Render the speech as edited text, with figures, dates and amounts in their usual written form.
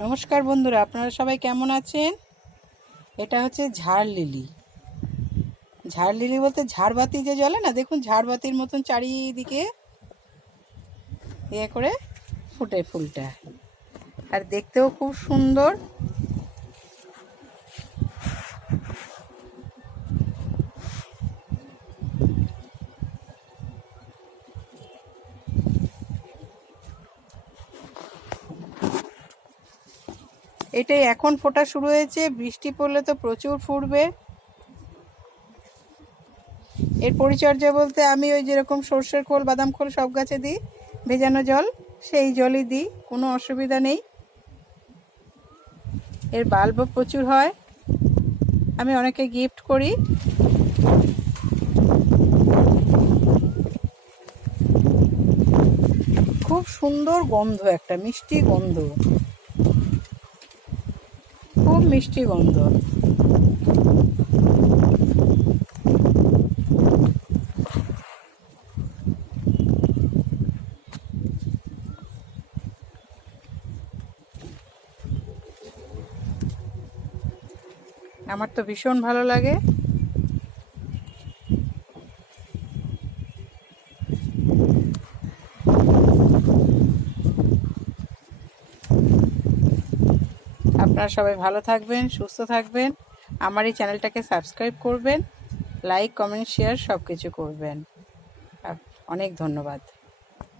নমস্কার বন্ধুরা, আপনারা সবাই কেমন আছেন? এটা হচ্ছে ঝাড় লিলি। ঝাড় লিলি বলতে ঝাড়বাতি যে জ্বলে না, দেখুন ঝাড়বাতির মতন চারিদিকে ইয়ে করে ফুটে ফুলটা, আর দেখতেও খুব সুন্দর। এটাই এখন ফোটা শুরু হয়েছে, বৃষ্টি পড়লে তো প্রচুর ফুটবে। এর পরিচর্যা বলতে আমি ওই যেরকম সর্ষের খোল, বাদাম খোল সব গাছে দিই, ভেজানো জল, সেই জলই দিই, কোনো অসুবিধা নেই। এর বাল্বও প্রচুর হয়, আমি অনেকে গিফট করি। খুব সুন্দর গন্ধ, একটা মিষ্টি গন্ধ, খুব মিষ্টি গন্ধ। আমার তো ভীষণ ভালো লাগে। আপনারা সবাই ভালো থাকবেন, সুস্থ থাকবেন। আমার এই চ্যানেলটাকে সাবস্ক্রাইব করবেন, লাইক, কমেন্ট, শেয়ার সব কিছু করবেন। অনেক ধন্যবাদ।